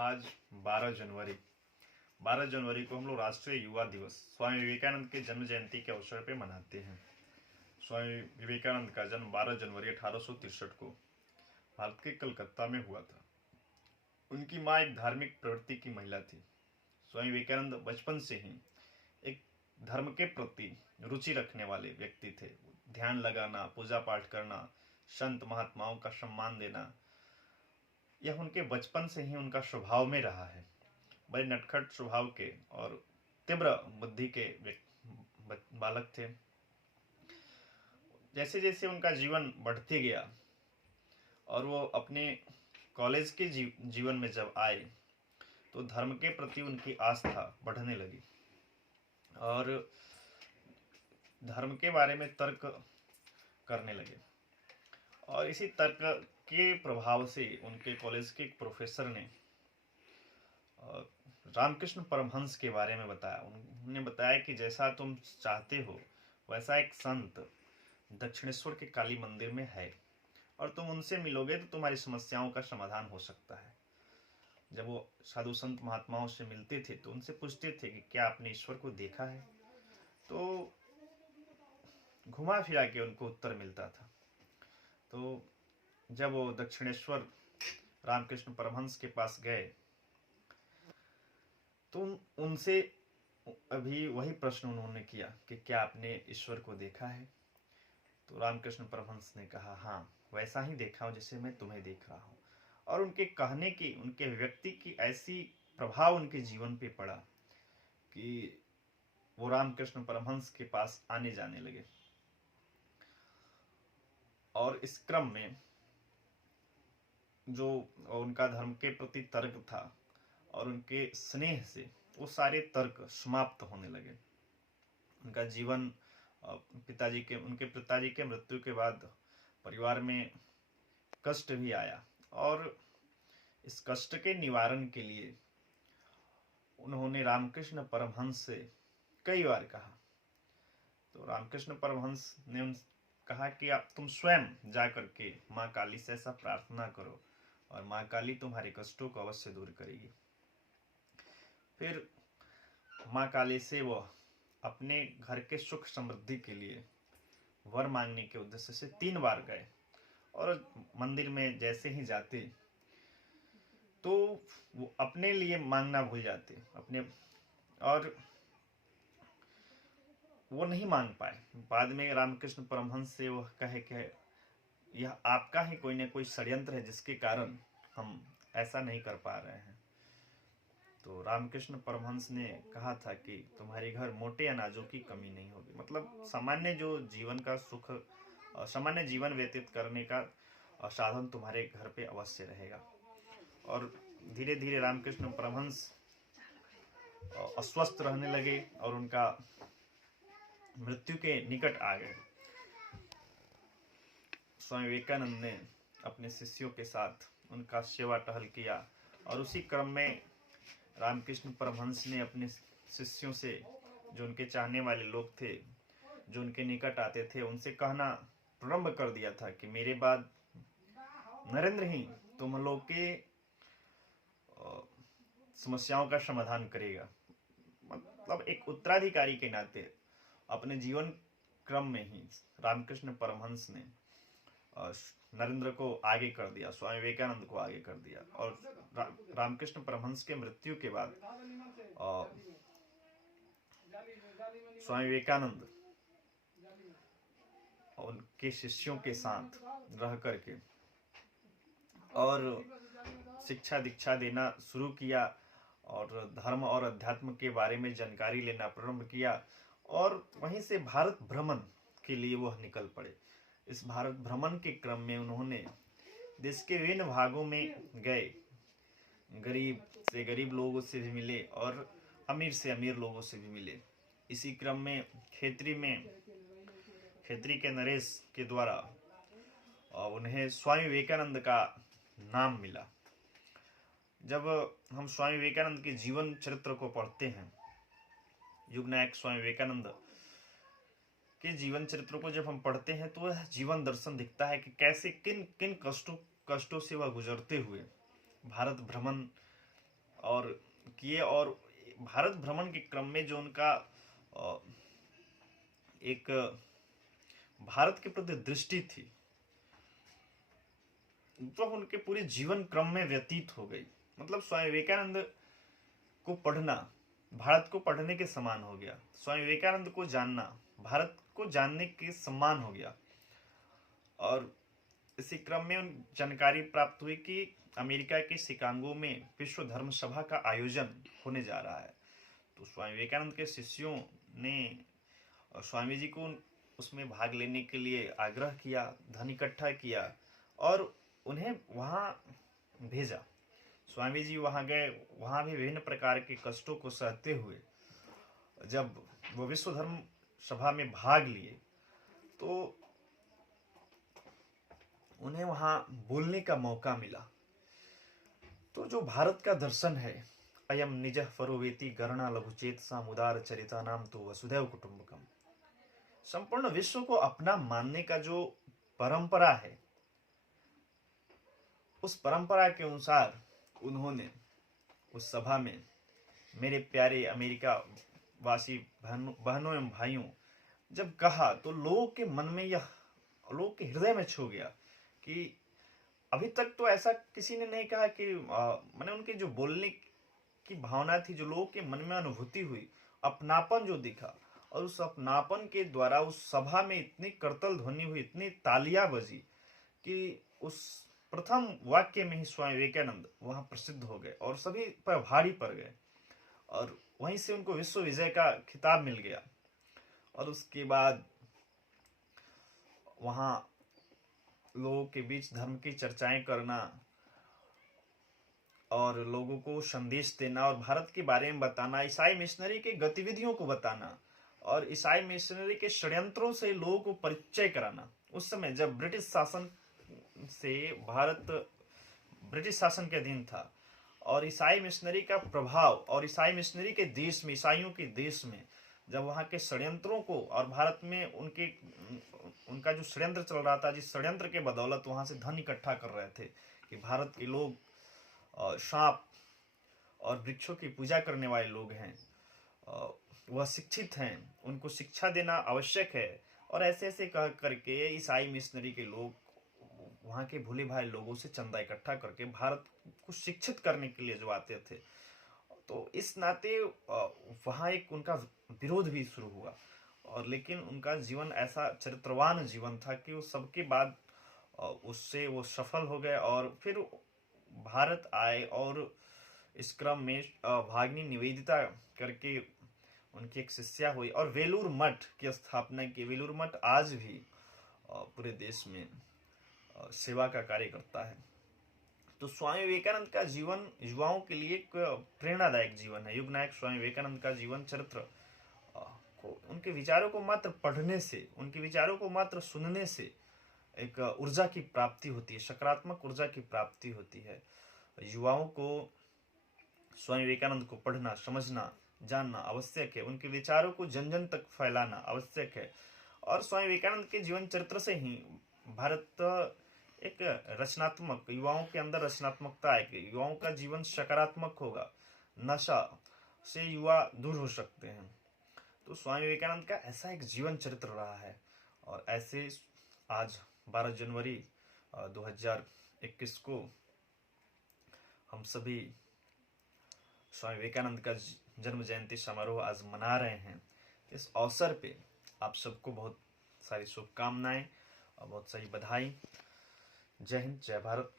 आज 12 जनवरी 12 जनवरी को हम लोग राष्ट्रीय युवा दिवस स्वामी विवेकानंद के जन्म जयंती के अवसर पे मनाते हैं। स्वामी विवेकानंद का जन्म 12 जनवरी 1863 को भारत के कलकत्ता में हुआ था। उनकी माँ एक धार्मिक प्रवृत्ति की महिला थी। स्वामी विवेकानंद बचपन से ही एक धर्म के प्रति रुचि रखने वाले व्यक्ति थे। ध्यान लगाना, पूजा पाठ करना, संत महात्माओं का सम्मान देना, यह उनके बचपन से ही उनका स्वभाव में रहा है। बड़े नटखट स्वभाव के और तीव्र बुद्धि के बालक थे। जैसे जैसे उनका जीवन बढ़ते गया और वो अपने कॉलेज के जीवन में जब आए तो धर्म के प्रति उनकी आस्था बढ़ने लगी और धर्म के बारे में तर्क करने लगे। और इसी तर्क के प्रभाव से उनके कॉलेज के एक प्रोफेसर ने रामकृष्ण परमहंस के बारे में बताया। उन्होंने बताया कि जैसा तुम चाहते हो वैसा एक संत दक्षिणेश्वर के काली मंदिर में है और तुम उनसे मिलोगे तो तुम्हारी समस्याओं का समाधान हो सकता है। जब वो साधु संत महात्माओं से मिलते थे तो उनसे पूछते थे कि क्या आपने ईश्वर को देखा है, तो घुमा फिरा के उनको उत्तर मिलता था। तो जब वो दक्षिणेश्वर रामकृष्ण परमहंस के पास गए तो उनसे अभी वही प्रश्न उन्होंने किया कि क्या आपने ईश्वर को देखा है। तो रामकृष्ण परमहंस ने कहा, हाँ, वैसा ही देखा हूं जैसे मैं तुम्हें देख रहा हूं। और उनके कहने की, उनके व्यक्ति की ऐसी प्रभाव उनके जीवन पे पड़ा कि वो रामकृष्ण परमहंस के पास आने जाने लगे। और इस क्रम में जो उनका धर्म के प्रति तर्क था और उनके स्नेह से वो सारे तर्क समाप्त होने लगे। उनका जीवन उनके पिताजी के मृत्यु के बाद परिवार में कष्ट भी आया और इस कष्ट के निवारण के लिए उन्होंने रामकृष्ण परमहंस से कई बार कहा। तो रामकृष्ण परमहंस ने कहा कि आप तुम स्वयं जा करके माँ काली से ऐसा प्रार्थना करो और माँ काली तुम्हारे कष्टों को अवश्य दूर करेगी। फिर माँ काली से वो अपने घर के सुख समृद्धि के लिए वर मांगने के उद्देश्य से 3 बार गए और मंदिर में जैसे ही जाते तो वो अपने लिए मांगना भूल जाते अपने, और वो नहीं मांग पाए। बाद में रामकृष्ण परमहंस से वो कहे कि यह आपका ही कोई न कोई षड्यंत्र है जिसके कारण हम ऐसा नहीं कर पा रहे हैं। तो रामकृष्ण परमहंस ने कहा था कि तुम्हारे घर मोटे अनाजों की कमी नहीं होगी। मतलब सामान्य जो जीवन का सुख, सामान्य जीवन व्यतीत करने का साधन तुम्हारे घर पे अवश्य रहेगा। और धीरे धीरे रामकृष्ण परमहंस अस्वस्थ रहने लगे और उनका मृत्यु के निकट आ गए। स्वामी विवेकानंद ने अपने शिष्यों के साथ उनका सेवा टहल किया और उसी क्रम में रामकृष्ण परमहंस ने अपने शिष्यों से, जो उनके चाहने वाले लोग थे, जो उनके निकट आते थे, उनसे कहना प्रारंभ कर दिया था कि मेरे बाद नरेंद्र ही तुम लोग के समस्याओं का समाधान करेगा। मतलब एक उत्तराधिकारी के नाते अपने जीवन क्रम में ही रामकृष्ण परमहंस ने नरेंद्र को आगे कर दिया, स्वामी विवेकानंद को आगे कर दिया। और रामकृष्ण परमहंस के मृत्यु के बाद स्वामी विवेकानंद उनके शिष्यों के साथ रह करके और शिक्षा दीक्षा देना शुरू किया और धर्म और अध्यात्म के बारे में जानकारी लेना प्रारंभ किया। और वहीं से भारत भ्रमण के लिए वह निकल पड़े। इस भारत भ्रमण के क्रम में उन्होंने देश के विभिन्न भागों में गए, गरीब से गरीब लोगों से भी मिले और अमीर से अमीर लोगों से भी मिले। इसी क्रम में खेतरी के नरेश के द्वारा उन्हें स्वामी विवेकानंद का नाम मिला। जब हम स्वामी विवेकानंद के जीवन चरित्र को पढ़ते हैं, युग नायक स्वामी विवेकानंद के जीवन चरित्र को जब हम पढ़ते हैं तो वह जीवन दर्शन दिखता है कि कैसे किन किन कष्टों से वह गुजरते हुए भारत भ्रमण और किए, और भारत भ्रमण के क्रम में जो उनका एक भारत के प्रति दृष्टि थी तो उनके पूरे जीवन क्रम में व्यतीत हो गई। मतलब स्वामी विवेकानंद को पढ़ना भारत को पढ़ने के समान हो गया। स्वामी विवेकानंद को जानना भारत को जानने के समान हो गया। और इसी क्रम में उन जानकारी प्राप्त हुई कि अमेरिका के शिकागो में विश्व धर्म सभा का आयोजन होने जा रहा है। तो स्वामी विवेकानंद के शिष्यों ने स्वामी जी को उसमें भाग लेने के लिए आग्रह किया, धन इकट्ठा किया और उन्हें वहां भेजा। स्वामी जी वहां गए, वहां भी विभिन्न प्रकार के कष्टों को सहते हुए जब वो विश्व धर्म सभा में भाग लिए तो उन्हें वहां बोलने का मौका मिला। तो जो भारत का दर्शन है, अयम निजः फरोवेति गणना लघुचेत सामुदार चरिता नाम तो वसुधैव कुटुंबकम, संपूर्ण विश्व को अपना मानने का जो परंपरा है, उस परंपरा के अनुसार उन्होंने उस सभा में मेरे प्यारे अमेरिका वासी बहनों एवं भाइयों जब कहा तो लोगों के मन में यह, लोगों के हृदय में छू गया कि अभी तक तो ऐसा किसी ने नहीं कहा कि मैंने उनके जो बोलने की भावना थी, जो लोगों के मन में अनुभूति हुई, अपनापन जो दिखा, और उस अपनापन के द्वारा उस सभा में इतनी करतल ध्वनि हुई, इतनी तालियां बजी कि उस प्रथम वाक्य में ही स्वामी विवेकानंद वहां प्रसिद्ध हो गए और सभी पर भारी पड़ गए और वहीं से उनको विश्व विजय का खिताब मिल गया। और उसके बाद वहां लोगों के बीच धर्म की चर्चाएं करना और लोगों को संदेश देना और भारत के बारे में बताना, ईसाई मिशनरी के गतिविधियों को बताना और ईसाई मिशनरी के षड्यंत्रों से लोगों को परिचय कराना। उस समय जब ब्रिटिश शासन से भारत ब्रिटिश शासन के अधीन था और ईसाई मिशनरी का प्रभाव और ईसाई मिशनरी के देश में, ईसाइयों के देश में जब वहां के षड्यंत्रों को और भारत में उनका जो षड्यंत्र चल रहा था, जिस षड्यंत्र के बदौलत वहां से धन इकट्ठा कर रहे थे कि भारत के लोग सांप और वृक्षों की पूजा करने वाले लोग हैं, वह शिक्षित हैं, उनको शिक्षा देना आवश्यक है, और ऐसे ऐसे कह करके ईसाई मिशनरी के लोग वहां के भूले भाई लोगों से चंदा इकट्ठा करके भारत को शिक्षित करने के लिए जो आते थे, तो इस नाते वहां एक उनका विरोध भी शुरू हुआ। और लेकिन उनका जीवन ऐसा चरित्रवान जीवन था कि वो सबके बाद उससे वो सफल हो गए और फिर भारत आए और इस क्रम में भागनी निवेदिता करके उनकी एक शिष्या हुई और वेलूर मठ की स्थापना की। वेलूर मठ आज भी पूरे देश में सेवा का कार्य करता है। तो स्वामी विवेकानंद का जीवन युवाओं के लिए एक प्रेरणादायक जीवन है। युग नायक स्वामी विवेकानंद का जीवन चरित्र को, उनके विचारों को मात्र पढ़ने से, उनके विचारों को मात्र सुनने से एक ऊर्जा की प्राप्ति होती है, सकारात्मक ऊर्जा की प्राप्ति होती है। युवाओं को स्वामी विवेकानंद को पढ़ना, समझना, जानना आवश्यक है। उनके विचारों को जन जन तक फैलाना आवश्यक है। और स्वामी विवेकानंद के जीवन चरित्र से ही भारत एक रचनात्मक, युवाओं के अंदर रचनात्मकता आएगी, युवाओं का जीवन सकारात्मक होगा, नशा से युवा दूर हो सकते हैं। तो स्वामी विवेकानंद का ऐसा एक जीवन चरित्र रहा है। और ऐसे आज 12 जनवरी 2021 को हम सभी स्वामी विवेकानंद का जन्म जयंती समारोह आज मना रहे हैं। इस अवसर पे आप सबको बहुत सारी शुभकामनाएं और बहुत सारी बधाई। जय हिंद, जय भारत।